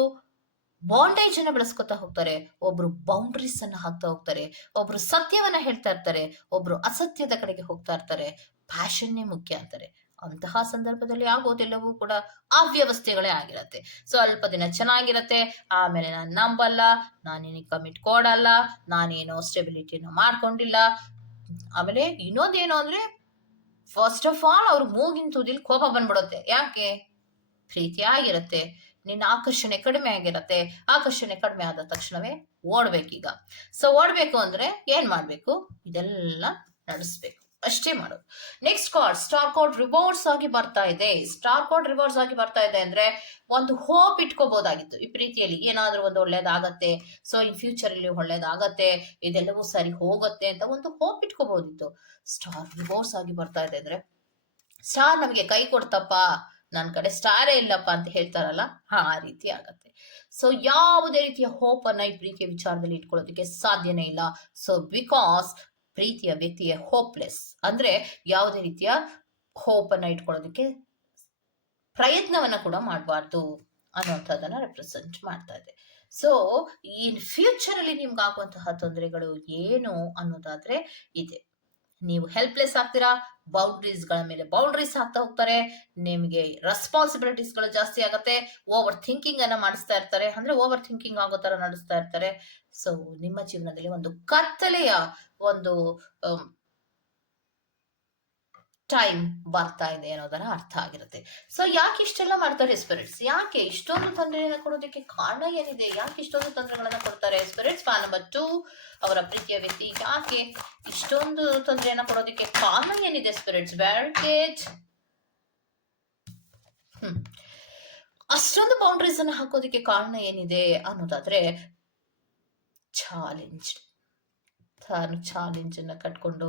ಬಾಂಡೇಜ್ ಅನ್ನ ಬೆಳೆಸ್ಕೊತಾ ಹೋಗ್ತಾರೆ, ಒಬ್ರು ಬೌಂಡ್ರೀಸ್ ಅನ್ನ ಹಾಕ್ತಾ ಹೋಗ್ತಾರೆ, ಒಬ್ರು ಸತ್ಯವನ್ನ ಹೇಳ್ತಾ ಇರ್ತಾರೆ, ಒಬ್ರು ಅಸತ್ಯದ ಕಡೆಗೆ ಹೋಗ್ತಾ ಇರ್ತಾರೆ, ಪ್ಯಾಷನ್ನೇ ಮುಖ್ಯ ಅಂತಾರೆ. ಅಂತಹ ಸಂದರ್ಭದಲ್ಲಿ ಆಗೋದೆಲ್ಲವೂ ಕೂಡ ಅವ್ಯವಸ್ಥೆಗಳೇ ಆಗಿರತ್ತೆ. ಸ್ವಲ್ಪ ದಿನ ಚೆನ್ನಾಗಿರತ್ತೆ, ಆಮೇಲೆ ನಾನು ನಂಬಲ್ಲ, ನಾನೇನಿಗೆ ಕಮಿಟ್ ಕೊಡಲ್ಲ, ನಾನೇನೋ ಸ್ಟೆಬಿಲಿಟಿನ ಮಾಡ್ಕೊಂಡಿಲ್ಲ. ಆಮೇಲೆ ಇನ್ನೊಂದೇನು ಅಂದ್ರೆ ಫಸ್ಟ್ ಆಫ್ ಆಲ್ ಅವ್ರ ಮೂಗಿನ ತುದಿಲ್ ಕೋಪ ಬಂದ್ಬಿಡುತ್ತೆ. ಯಾಕೆ? ಪ್ರೀತಿ ಆಗಿರತ್ತೆ, ನಿನ್ನ ಆಕರ್ಷಣೆ ಕಡಿಮೆ ಆಗಿರತ್ತೆ. ಆಕರ್ಷಣೆ ಕಡಿಮೆ ಆದ ತಕ್ಷಣವೇ ಓಡ್ಬೇಕೀಗ. ಸೊ ಓಡ್ಬೇಕು ಅಂದ್ರೆ ಏನ್ ಮಾಡ್ಬೇಕು? ಇದೆಲ್ಲ ನಡೆಸ್ಬೇಕು. ಅಷ್ಟೇ ಮಾಡೋದು. Next card star card reverse ಆಗಿ ಬರ್ತಾ ಇದೆ. ಸ್ಟಾರ್ ಕಾರ್ಡ್ ರಿವರ್ಸ್ ಆಗಿ ಬರ್ತಾ ಇದೆ ಅಂದ್ರೆ ಒಂದು ಹೋಪ್ ಇಟ್ಕೋಬಹುದಾಗಿತ್ತು ಈ ಪ್ರೀತಿಯಲ್ಲಿ, ಏನಾದ್ರೂ ಒಂದು ಒಳ್ಳೇದಾಗತ್ತೆ, ಸೊ ಇನ್ ಫ್ಯೂಚರ್ ಅಲ್ಲಿ ಒಳ್ಳೇದಾಗತ್ತೆ, ಇದೆಲ್ಲವೂ ಸರಿ ಹೋಗುತ್ತೆ ಅಂತ ಒಂದು ಹೋಪ್ ಇಟ್ಕೋಬಹುದಿತ್ತು. ಸ್ಟಾರ್ ರಿವರ್ಸ್ ಆಗಿ ಬರ್ತಾ ಇದೆ ಅಂದ್ರೆ ಸ್ಟಾರ್ ನಮಗೆ ಕೈ ಕೊಡ್ತಪ್ಪ, ನನ್ನ ಕಡೆ ಸ್ಟಾರೇ ಇಲ್ಲಪ್ಪ ಅಂತ ಹೇಳ್ತಾರಲ್ಲ, ಆ ರೀತಿ ಆಗತ್ತೆ. ಸೊ ಯಾವುದೇ ರೀತಿಯ ಹೋಪ್ ಅನ್ನ ಈ ಪ್ರೀತಿಯ ವಿಚಾರದಲ್ಲಿ ಇಟ್ಕೊಳ್ಳೋದಕ್ಕೆ ಸಾಧ್ಯನೇ ಇಲ್ಲ. ಸೊ ಬಿಕಾಸ್ ಪ್ರೀತಿಯ ವ್ಯಕ್ತಿಯ ಹೋಪ್ಲೆಸ್ ಅಂದ್ರೆ ಯಾವುದೇ ರೀತಿಯ ಹೋಪ್ ಅನ್ನ ಇಟ್ಕೊಳ್ಳೋದಕ್ಕೆ ಪ್ರಯತ್ನವನ್ನ ಕೂಡ ಮಾಡಬಾರ್ದು ಅನ್ನುವಂಥದ್ದನ್ನ ರೆಪ್ರೆಸೆಂಟ್ ಮಾಡ್ತಾ ಇದೆ. ಸೊ ಇನ್ ಫ್ಯೂಚರ್ ಅಲ್ಲಿ ನಿಮ್ಗೆ ಆಗುವಂತಹ ತೊಂದರೆಗಳು ಏನು ಅನ್ನೋದಾದ್ರೆ ಇದೆ. ನೀವು ಹೆಲ್ಪ್ಲೆಸ್ ಆಗ್ತೀರಾ, ಬೌಂಡ್ರೀಸ್ ಗಳ ಮೇಲೆ ಬೌಂಡ್ರೀಸ್ ಹಾಕ್ತಾ ಹೋಗ್ತಾರೆ, ನಿಮಗೆ ರೆಸ್ಪಾನ್ಸಿಬಿಲಿಟೀಸ್ ಗಳು ಜಾಸ್ತಿ ಆಗತ್ತೆ, ಓವರ್ ಥಿಂಕಿಂಗ್ ಅನ್ನ ಮಾಡಿಸ್ತಾ ಇರ್ತಾರೆ, ಅಂದ್ರೆ ಓವರ್ ಥಿಂಕಿಂಗ್ ಆಗೋ ತರ ನಡೆಸ್ತಾ ಇರ್ತಾರೆ. ಸೊ ನಿಮ್ಮ ಜೀವನದಲ್ಲಿ ಒಂದು ಕತ್ತಲೆಯ ಒಂದು ಟೈಮ್ ಬರ್ತಾ ಇದೆ ಅನ್ನೋದನ್ನ ಅರ್ಥ ಆಗಿರುತ್ತೆ. ಸೊ ಯಾಕೆ ಇಷ್ಟೆಲ್ಲ ಮಾಡ್ತಾರೆ ಸ್ಪಿರಿಟ್ಸ್? ಯಾಕೆ ಇಷ್ಟೊಂದು ತೊಂದರೆಯನ್ನು ಕೊಡೋದಕ್ಕೆ ಕಾರಣ ಏನಿದೆ? ಯಾಕೆ ಇಷ್ಟೊಂದು ತೊಂದರೆಗಳನ್ನ ಕೊಡ್ತಾರೆ ಸ್ಪಿರಿಟ್ಸ್? ಪಾನ್ ನಂಬರ್ 2 ಅವರ ಪ್ರೀತಿಯ ವ್ಯಕ್ತಿ ಯಾಕೆ ಇಷ್ಟೊಂದು ತೊಂದರೆಯನ್ನ ಕೊಡೋದಕ್ಕೆ ಕಾರಣ ಏನಿದೆ ಸ್ಪಿರಿಟ್ಸ್? ಬ್ಯಾರಿಕೇಡ್. ಅಷ್ಟೊಂದು ಬೌಂಡ್ರೀಸ್ ಅನ್ನ ಹಾಕೋದಕ್ಕೆ ಕಾರಣ ಏನಿದೆ ಅನ್ನೋದಾದ್ರೆ ಚಾಲೆಂಜ್. ತಾನು ಚಾಲೆಂಜ್ ಅನ್ನ ಕಟ್ಕೊಂಡು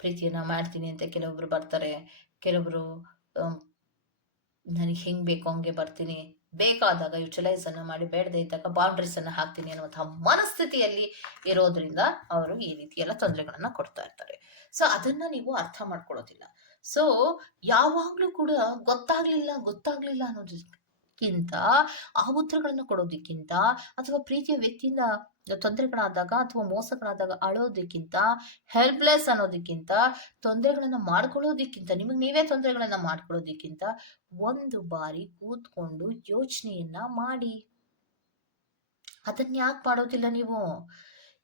ಪ್ರೀತಿಯನ್ನ ಮಾಡ್ತೀನಿ ಅಂತ ಕೆಲವೊಬ್ರು ಬರ್ತಾರೆ, ಕೆಲವೊಬ್ರು ನನಗೆ ಹೆಂಗ್ ಬೇಕೋ ಹಂಗೆ ಬರ್ತೀನಿ, ಬೇಕಾದಾಗ ಯುಟಿಲೈಸ್ ಅನ್ನ ಮಾಡಿ, ಬೇಡದೇ ಇದ್ದಾಗ ಬೌಂಡ್ರೀಸ್ ಅನ್ನ ಹಾಕ್ತೀನಿ ಅನ್ನುವಂತಹ ಮನಸ್ಥಿತಿಯಲ್ಲಿ ಇರೋದ್ರಿಂದ ಅವರು ಈ ರೀತಿ ಎಲ್ಲ ತೊಂದರೆಗಳನ್ನ ಕೊಡ್ತಾ ಇರ್ತಾರೆ. ಸೊ ಅದನ್ನ ನೀವು ಅರ್ಥ ಮಾಡ್ಕೊಳ್ಳೋದಿಲ್ಲ. ಸೊ ಯಾವಾಗ್ಲೂ ಕೂಡ ಗೊತ್ತಾಗ್ಲಿಲ್ಲ ಅನ್ನೋದಕ್ಕಿಂತ, ಆ ಉತ್ತರಗಳನ್ನ ಕೊಡೋದಕ್ಕಿಂತ, ಅಥವಾ ಪ್ರೀತಿಯ ವ್ಯಕ್ತಿಯಿಂದ ತೊಂದರೆಗಳಾದಾಗ ಅಥವಾ ಮೋಸಗಳಾದಾಗ ಅಳೋದಕ್ಕಿಂತ, ಹೆಲ್ಪ್ಲೆಸ್ ಅನ್ನೋದಕ್ಕಿಂತ, ತೊಂದರೆಗಳನ್ನ ಮಾಡ್ಕೊಳ್ಳೋದಕ್ಕಿಂತ, ನಿಮಗೆ ನೀವೇ ತೊಂದರೆಗಳನ್ನ ಮಾಡ್ಕೊಳ್ಳೋದಕ್ಕಿಂತ ಒಂದು ಬಾರಿ ಕೂತ್ಕೊಂಡು ಯೋಚನೆಯನ್ನ ಮಾಡಿ. ಅದನ್ನ ಯಾಕೆ ಮಾಡೋದಿಲ್ಲ ನೀವು?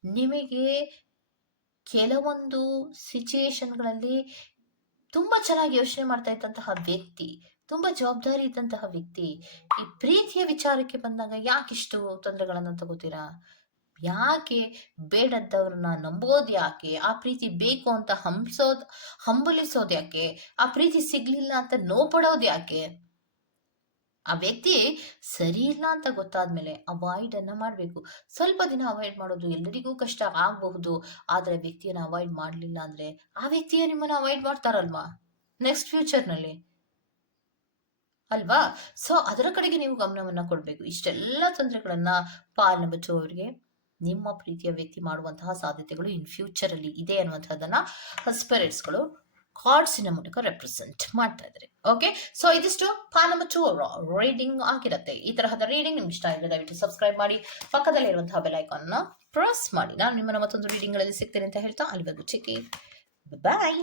ನಿಮಗೆ ಕೆಲವೊಂದು ಸಿಚುಯೇಷನ್ಗಳಲ್ಲಿ ತುಂಬಾ ಚೆನ್ನಾಗಿ ಯೋಚನೆ ಮಾಡ್ತಾ ಇದ್ದಂತಹ ವ್ಯಕ್ತಿ, ತುಂಬಾ ಜವಾಬ್ದಾರಿ ಇದ್ದಂತಹ ವ್ಯಕ್ತಿ, ಈ ಪ್ರೀತಿಯ ವಿಚಾರಕ್ಕೆ ಬಂದಾಗ ಯಾಕಿಷ್ಟು ತೊಂದರೆಗಳನ್ನ ತಗೋತೀರಾ? ಯಾಕೆ ಬೇಡದ್ದವ್ರನ್ನ ನಂಬೋದ್ ಯಾಕೆ? ಆ ಪ್ರೀತಿ ಬೇಕು ಅಂತ ಹಂಬಲಿಸೋದ್ ಯಾಕೆ? ಆ ಪ್ರೀತಿ ಸಿಗ್ಲಿಲ್ಲ ಅಂತ ನೋಪಡೋದ್ ಯಾಕೆ? ಆ ವ್ಯಕ್ತಿ ಸರಿ ಇಲ್ಲ ಅಂತ ಗೊತ್ತಾದ್ಮೇಲೆ ಅವಾಯ್ಡ್ ಅನ್ನ ಮಾಡ್ಬೇಕು. ಸ್ವಲ್ಪ ದಿನ ಅವಾಯ್ಡ್ ಮಾಡೋದು ಎಲ್ಲರಿಗೂ ಕಷ್ಟ ಆಗಬಹುದು, ಆದ್ರೆ ವ್ಯಕ್ತಿಯನ್ನ ಅವಾಯ್ಡ್ ಮಾಡ್ಲಿಲ್ಲ ಅಂದ್ರೆ ಆ ವ್ಯಕ್ತಿಯ ನಿಮ್ಮನ್ನ ಅವಾಯ್ಡ್ ಮಾಡ್ತಾರಲ್ವಾ ನೆಕ್ಸ್ಟ್ ಫ್ಯೂಚರ್ ನಲ್ಲಿ, ಅಲ್ವಾ? ಸೊ ಅದರ ಕಡೆಗೆ ನೀವು ಗಮನವನ್ನ ಕೊಡ್ಬೇಕು. ಇಷ್ಟೆಲ್ಲ ತೊಂದರೆಗಳನ್ನ ಪಾಲ್ ನಂಬರ್ 2 ಅವರಿಗೆ ನಿಮ್ಮ ಪ್ರೀತಿಯ ವ್ಯಕ್ತಿ ಮಾಡುವಂತಹ ಸಾಧ್ಯತೆಗಳು ಇನ್ ಫ್ಯೂಚರ್ ಅಲ್ಲಿ ಇದೆ ಅನ್ನುವಂಥದ್ದನ್ನ ಸ್ಪಿರಿಟ್ಸ್ ಗಳು ಕಾರ್ಡ್ಸಿನ ಮೂಲಕ ರೆಪ್ರೆಸೆಂಟ್ ಮಾಡ್ತಾ ಇದ್ದಾರೆ. ಓಕೆ, ಸೊ ಇದಿಷ್ಟು ಪಾಲ್ ನಂಬರ್ 2 ಅವರ ರೀಡಿಂಗ್ ಆಗಿರುತ್ತೆ. ಈ ತರಹದ ರೀಡಿಂಗ್ ನಿಮ್ಗೆ ಇಷ್ಟ ಆಗಿದ್ರೆ ದಯವಿಟ್ಟು ಸಬ್ಸ್ಕ್ರೈಬ್ ಮಾಡಿ, ಪಕ್ಕದಲ್ಲಿ ಇರುವಂತಹ ಬೆಲ್ ಐಕಾನ್ ನ ಪ್ರೆಸ್ ಮಾಡಿ. ನಾನು ನಿಮ್ಮನ್ನ ಮತ್ತೊಂದು ರೀಡಿಂಗ್ ಗಳಲ್ಲಿ ಸಿಗ್ತೇನೆ ಅಂತ ಹೇಳ್ತಾ ಅಲ್ಲಿವರೆಗೂ ಚೆಕ್. ಬಾಯ್.